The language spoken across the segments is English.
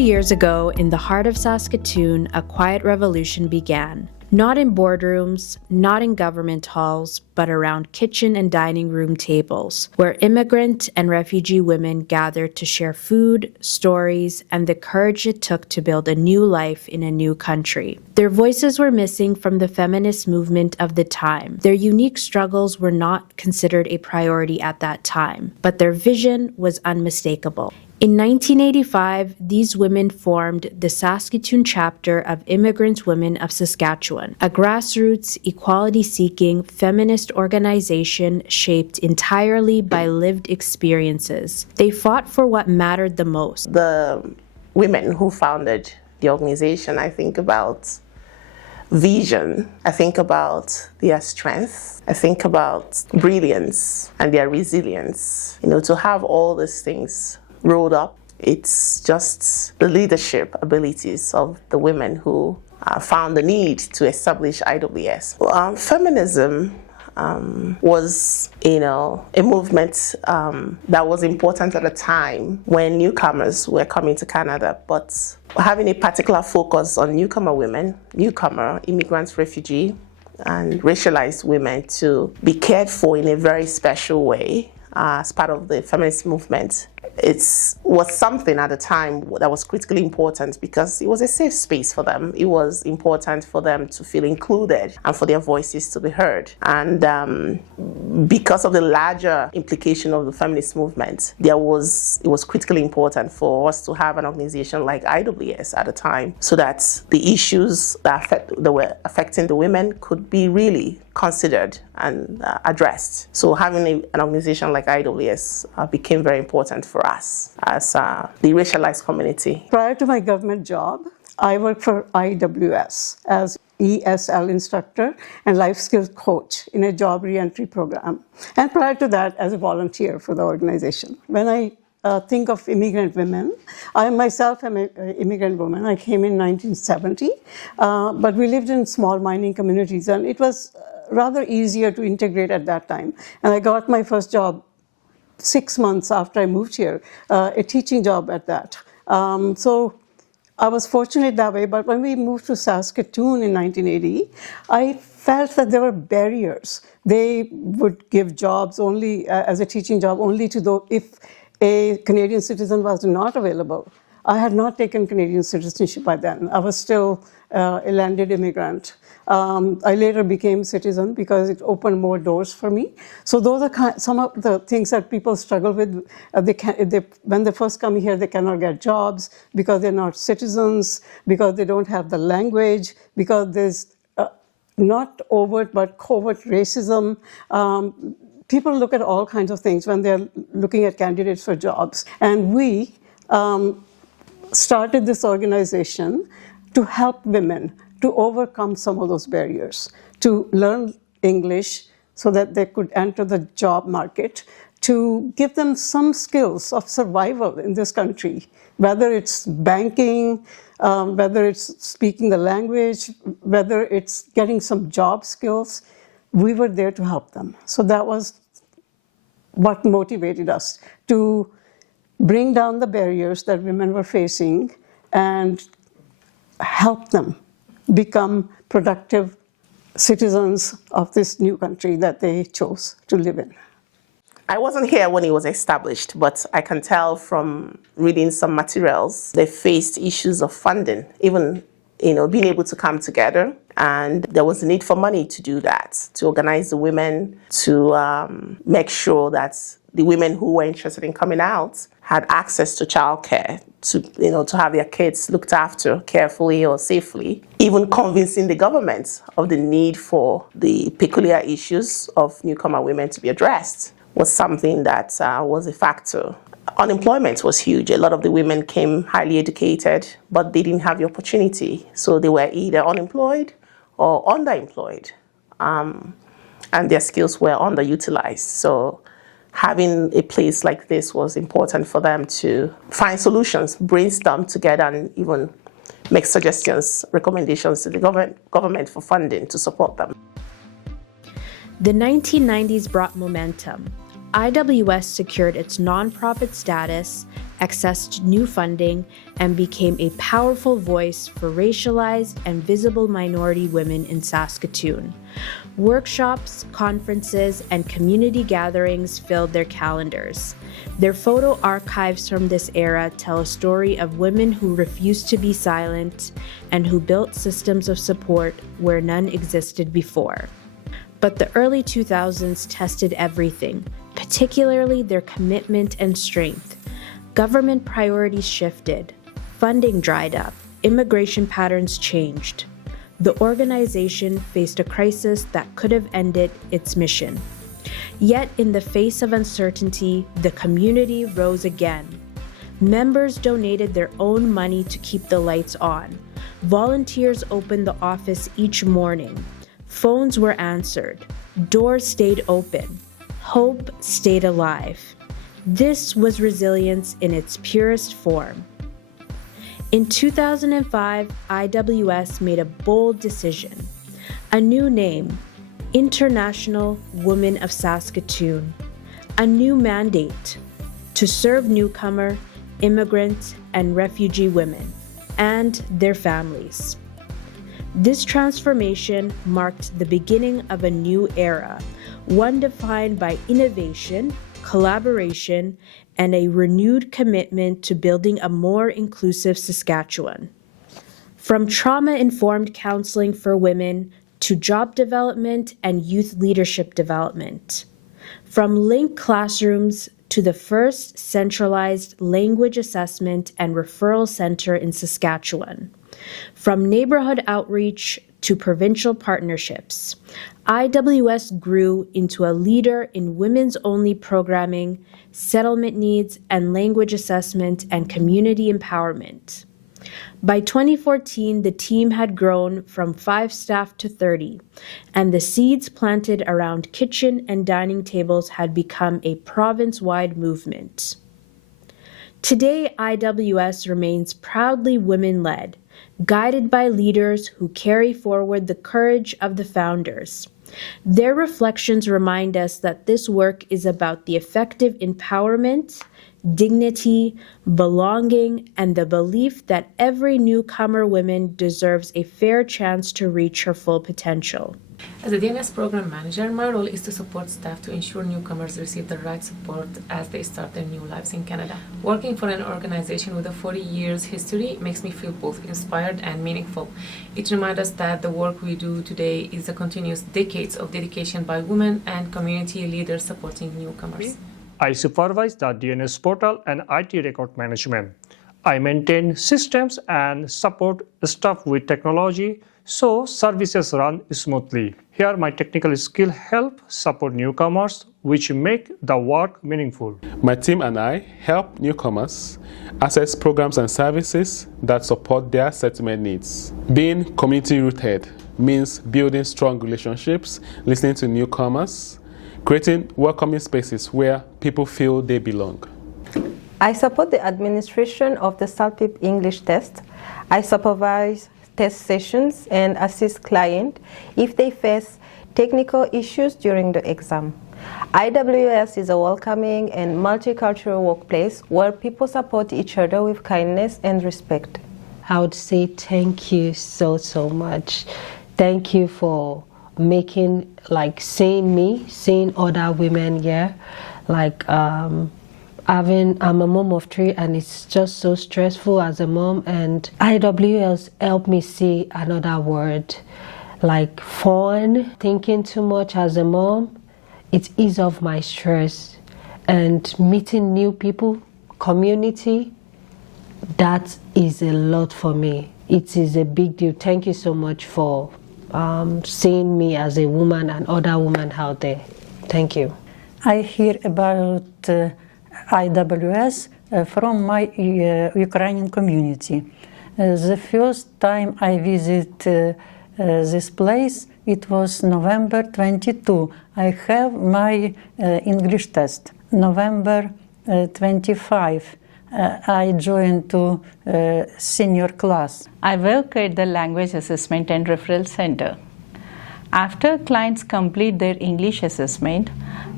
30 years ago, in the heart of Saskatoon, a quiet revolution began. Not in boardrooms, not in government halls, but around kitchen and dining room tables, where immigrant and refugee women gathered to share food, stories, and the courage it took to build a new life in a new country. Their voices were missing from the feminist movement of the time. Their unique struggles were not considered a priority at that time, but their vision was unmistakable. In 1985, these women formed the Saskatoon chapter of Immigrant Women of Saskatchewan, a grassroots, equality-seeking feminist organization shaped entirely by lived experiences. They fought for what mattered the most. The women who founded the organization, I think about vision, I think about their strength, I think about brilliance and their resilience. To have all these things rolled up, it's just the leadership abilities of the women who found the need to establish IWS. Feminism was, a movement that was important at a time when newcomers were coming to Canada, but having a particular focus on newcomer women, newcomer, immigrants, refugee, and racialized women to be cared for in a very special way as part of the feminist movement. It was something at the time that was critically important because it was a safe space for them. It was important for them to feel included and for their voices to be heard. And because of the larger implication of the feminist movement, it was critically important for us to have an organization like IWS at the time so that the issues that were affecting the women could be really considered and addressed. So having an organization like IWS became very important for us as the racialized community. Prior to my government job, I worked for IWS as ESL instructor and life skills coach in a job reentry program. And prior to that, as a volunteer for the organization. When I think of immigrant women, I myself am an immigrant woman. I came in 1970, but we lived in small mining communities, and it was rather easier to integrate at that time. And I got my first job 6 months after I moved here, a teaching job at that. So I was fortunate that way, but when we moved to Saskatoon in 1980, I felt that there were barriers. They would give jobs only, as a teaching job, only to those if a Canadian citizen was not available. I had not taken Canadian citizenship by then. I was still a landed immigrant. I later became citizen because it opened more doors for me. So those are some of the things that people struggle with. When they first come here, they cannot get jobs because they're not citizens, because they don't have the language, because there's not overt but covert racism. People look at all kinds of things when they're looking at candidates for jobs. And we started this organization to help women to overcome some of those barriers, to learn English so that they could enter the job market, to give them some skills of survival in this country, whether it's banking, whether it's speaking the language, whether it's getting some job skills. We were there to help them. So that was what motivated us to bring down the barriers that women were facing and help them become productive citizens of this new country that they chose to live in. I wasn't here when it was established, but I can tell from reading some materials, they faced issues of funding, even being able to come together. And there was a need for money to do that, to organize the women, to make sure that the women who were interested in coming out had access to childcare, to have their kids looked after carefully or safely. Even convincing the government of the need for the peculiar issues of newcomer women to be addressed was something that was a factor. Unemployment was huge. A lot of the women came highly educated, but they didn't have the opportunity. So they were either unemployed or underemployed, and their skills were underutilized. So having a place like this was important for them to find solutions, brainstorm together, and even make suggestions, recommendations to the government for funding to support them. The 1990s brought momentum. IWS secured its nonprofit status accessed new funding, and became a powerful voice for racialized and visible minority women in Saskatoon. Workshops, conferences, and community gatherings filled their calendars. Their photo archives from this era tell a story of women who refused to be silent and who built systems of support where none existed before. But the early 2000s tested everything, particularly their commitment and strength. Government priorities shifted, funding dried up, immigration patterns changed. The organization faced a crisis that could have ended its mission. Yet, in the face of uncertainty, the community rose again. Members donated their own money to keep the lights on. Volunteers opened the office each morning. Phones were answered. Doors stayed open. Hope stayed alive. This was resilience in its purest form. In 2005, IWS made a bold decision. A new name, International Women of Saskatoon. A new mandate, to serve newcomer, immigrant, and refugee women and their families. This transformation marked the beginning of a new era, one defined by innovation, collaboration, and a renewed commitment to building a more inclusive Saskatchewan. From trauma-informed counseling for women to job development and youth leadership development. From linked classrooms to the first centralized language assessment and referral center in Saskatchewan. From neighborhood outreach to provincial partnerships, IWS grew into a leader in women's-only programming, settlement needs, and language assessment and community empowerment. By 2014, the team had grown from 5 staff to 30, and the seeds planted around kitchen and dining tables had become a province-wide movement. Today, IWS remains proudly women-led, guided by leaders who carry forward the courage of the founders. Their reflections remind us that this work is about the effective empowerment, dignity, belonging, and the belief that every newcomer woman deserves a fair chance to reach her full potential. As a DMS program manager, my role is to support staff to ensure newcomers receive the right support as they start their new lives in Canada. Working for an organization with a 40 years history makes me feel both inspired and meaningful. It reminds us that the work we do today is a continuous decades of dedication by women and community leaders supporting newcomers. I supervise the DNS portal and IT record management. I maintain systems and support staff with technology so services run smoothly. Here my technical skills help support newcomers, which make the work meaningful. My team and I help newcomers access programs and services that support their settlement needs. Being community-rooted means building strong relationships, listening to newcomers, creating welcoming spaces where people feel they belong. I support the administration of the SALPIP English test. I supervise test sessions and assist clients if they face technical issues during the exam. IWS is a welcoming and multicultural workplace where people support each other with kindness and respect. I would say thank you so much. Thank you for seeing other women here. I'm a mom of 3 and it's just so stressful as a mom, and IWS helped me see another word, like fun. Thinking too much as a mom, it eases off my stress, and meeting new people, community, that is a lot for me. It is a big deal. Thank you so much for seeing me as a woman and other women out there. Thank you. I hear about IWS from my Ukrainian community. The first time I visit this place, it was November 22. I have my English test. November 25, I joined to senior class. I work at the Language Assessment and Referral Center. After clients complete their English assessment,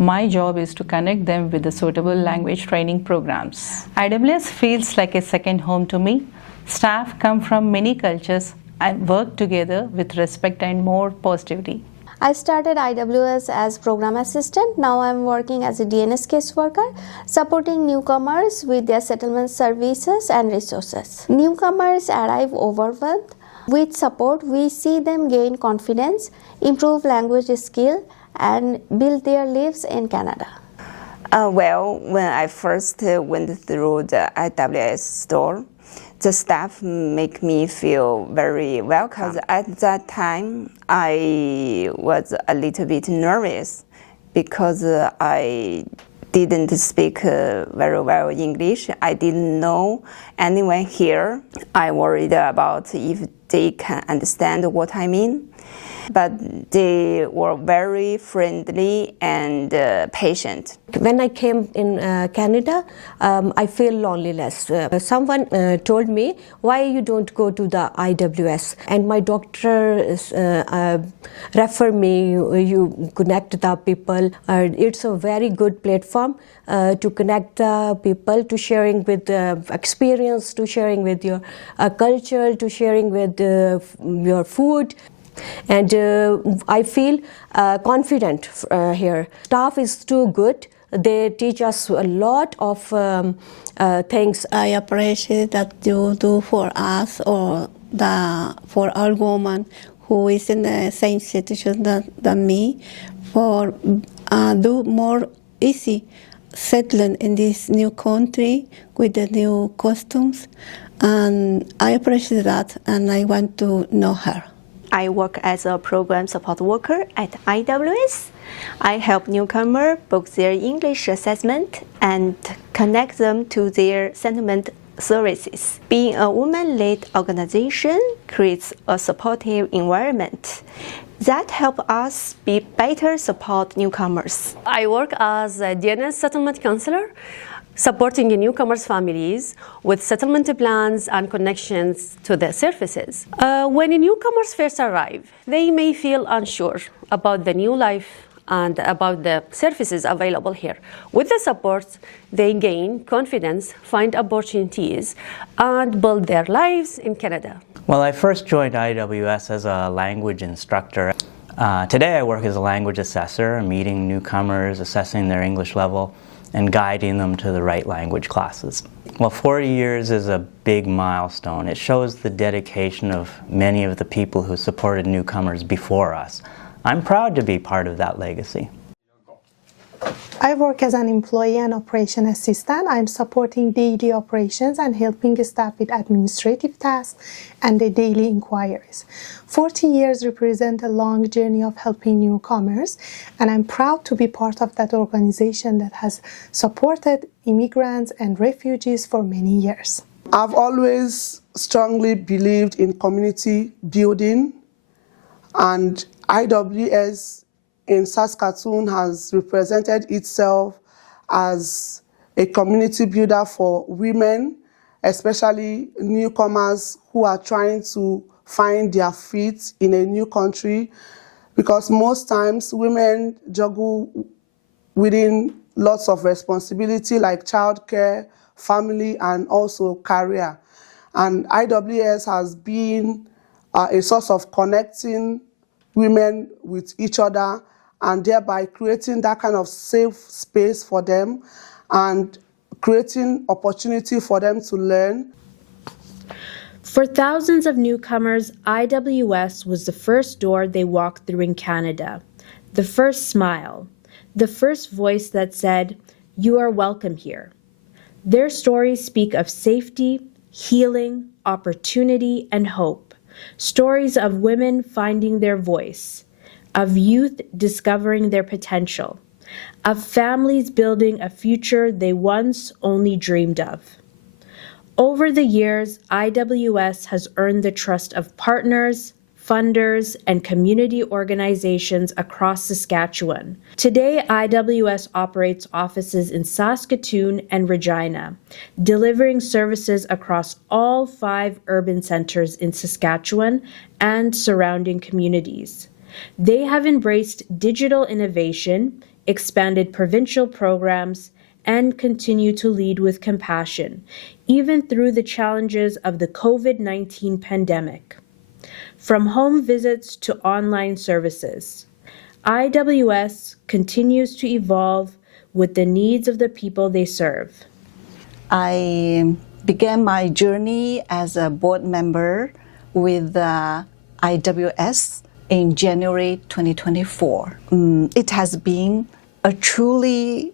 my job is to connect them with the suitable language training programs. IWS feels like a second home to me. Staff come from many cultures and work together with respect and more positivity. I started IWS as program assistant. Now I'm working as a DNS caseworker, supporting newcomers with their settlement services and resources. Newcomers arrive overwhelmed. With support, we see them gain confidence, improve language skill, and build their lives in Canada. Well, when I first went through the IWS store, the staff make me feel very welcome. At that time, I was a little bit nervous because I didn't speak very well English. I didn't know anyone here. I worried about if they can understand what I mean. But they were very friendly and patient. When I came in Canada, I feel loneliness. Someone told me, why you don't go to the IWS? And my doctor referred me, you connect the people. It's a very good platform to connect the people, to sharing with experience, to sharing with your culture, to sharing with your food. And I feel confident here. Staff is too good. They teach us a lot of things. I appreciate that you do for us or for all women who is in the same situation than me, for do more easy settling in this new country with the new customs. And I appreciate that, and I want to know her. I work as a program support worker at IWS. I help newcomers book their English assessment and connect them to their settlement services. Being a woman-led organization creates a supportive environment that helps us be better support newcomers. I work as a DNS settlement counselor, supporting newcomers' families with settlement plans and connections to the services. When newcomers first arrive, they may feel unsure about the new life and about the services available here. With the support, they gain confidence, find opportunities, and build their lives in Canada. Well, I first joined IWS as a language instructor. Today I work as a language assessor, meeting newcomers, assessing their English level, and guiding them to the right language classes. Well, 40 years is a big milestone. It shows the dedication of many of the people who supported newcomers before us. I'm proud to be part of that legacy. I work as an employee and operation assistant. I'm supporting daily operations and helping staff with administrative tasks and the daily inquiries. 40 years represent a long journey of helping newcomers, and I'm proud to be part of that organization that has supported immigrants and refugees for many years. I've always strongly believed in community building, and IWS in Saskatoon has represented itself as a community builder for women, especially newcomers who are trying to find their feet in a new country, because most times women juggle within lots of responsibility like childcare, family, and also career. And IWS has been a source of connecting women with each other, and thereby creating that kind of safe space for them and creating opportunity for them to learn. For thousands of newcomers, IWS was the first door they walked through in Canada, the first smile, the first voice that said, "You are welcome here." Their stories speak of safety, healing, opportunity, and hope. Stories of women finding their voice, of youth discovering their potential, of families building a future they once only dreamed of. Over the years, IWS has earned the trust of partners, funders, and community organizations across Saskatchewan. Today, IWS operates offices in Saskatoon and Regina, delivering services across all 5 urban centers in Saskatchewan and surrounding communities. They have embraced digital innovation, expanded provincial programs, and continue to lead with compassion, even through the challenges of the COVID-19 pandemic. From home visits to online services, IWS continues to evolve with the needs of the people they serve. I began my journey as a board member with IWS in January 2024. It has been a truly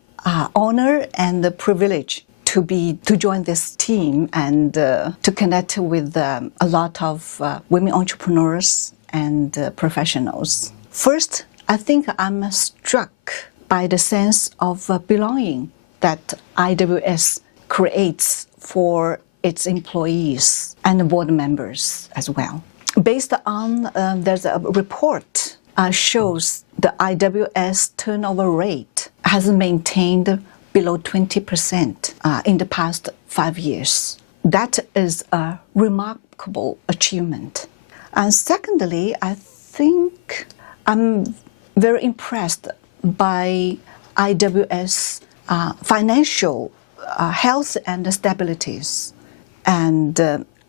honor and a privilege to join this team and to connect with a lot of women entrepreneurs and professionals. First, I think I'm struck by the sense of belonging that IWS creates for its employees and board members as well. Based on, there's a report shows the IWS turnover rate has maintained below 20% in the past 5 years. That is a remarkable achievement. And secondly, I think I'm very impressed by IWS financial health and stabilities. And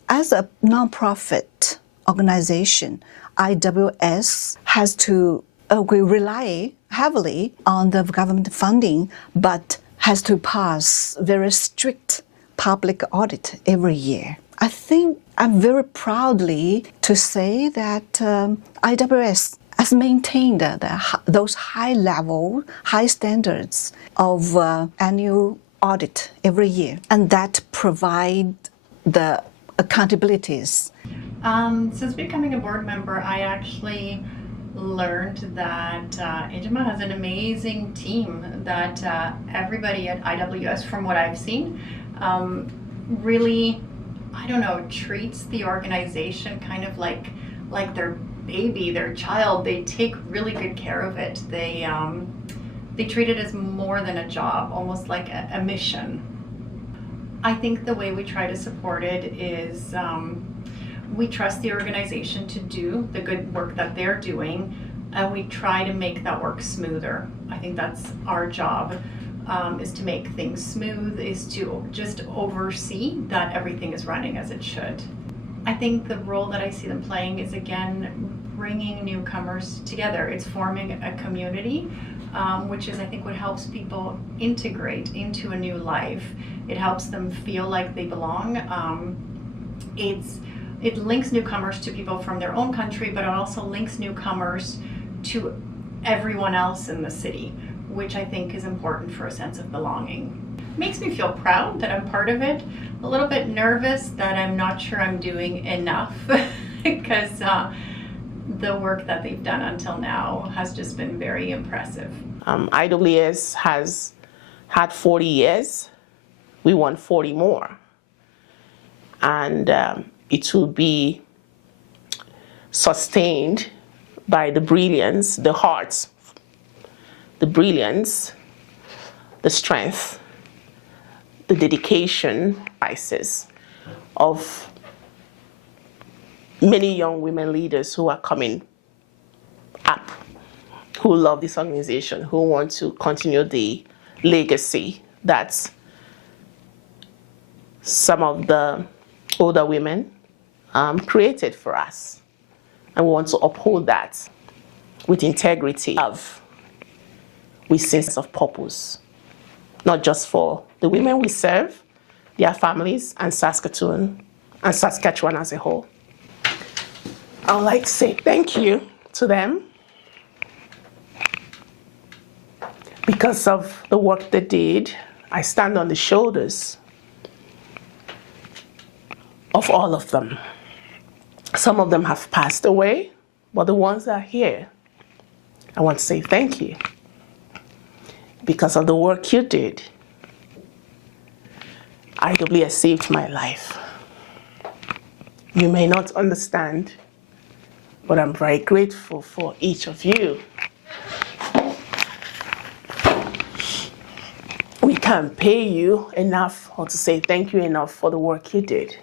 as a nonprofit organization, IWS has to rely heavily on the government funding, but has to pass very strict public audit every year. I think I'm very proudly to say that IWS has maintained those high standards of annual audit every year, and that provide the accountabilities. Since becoming a board member, I actually learned that IJMA has an amazing team, that everybody at IWS, from what I've seen, really, I don't know, treats the organization kind of like their baby, their child. They take really good care of it. They treat it as more than a job, almost like a mission. I think the way we try to support it is we trust the organization to do the good work that they're doing, and we try to make that work smoother. I think that's our job, is to make things smooth, is to just oversee that everything is running as it should. I think the role that I see them playing is, again, bringing newcomers together. It's forming a community, which is, I think, what helps people integrate into a new life. It helps them feel like they belong. It links newcomers to people from their own country, but it also links newcomers to everyone else in the city, which I think is important for a sense of belonging. It makes me feel proud that I'm part of it, a little bit nervous that I'm not sure I'm doing enough because the work that they've done until now has just been very impressive. IWS has had 40 years. We want 40 more. And it will be sustained by the brilliance, the hearts, the brilliance, the strength, the dedication, of many young women leaders who are coming up, who love this organization, who want to continue the legacy that some of the older women created for us. And we want to uphold that with integrity, with sense of purpose, not just for the women we serve, their families, and Saskatoon and Saskatchewan as a whole. I would like to say thank you to them because of the work they did. I stand on the shoulders of all of them. Some of them have passed away, but the ones that are here, I want to say thank you because of the work you did. IWS saved my life. You may not understand, but I'm very grateful for each of you. We can't pay you enough or to say thank you enough for the work you did.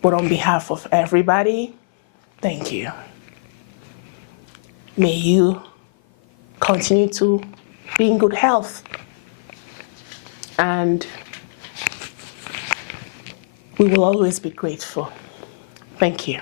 But on behalf of everybody, thank you. May you continue to be in good health. And we will always be grateful. Thank you.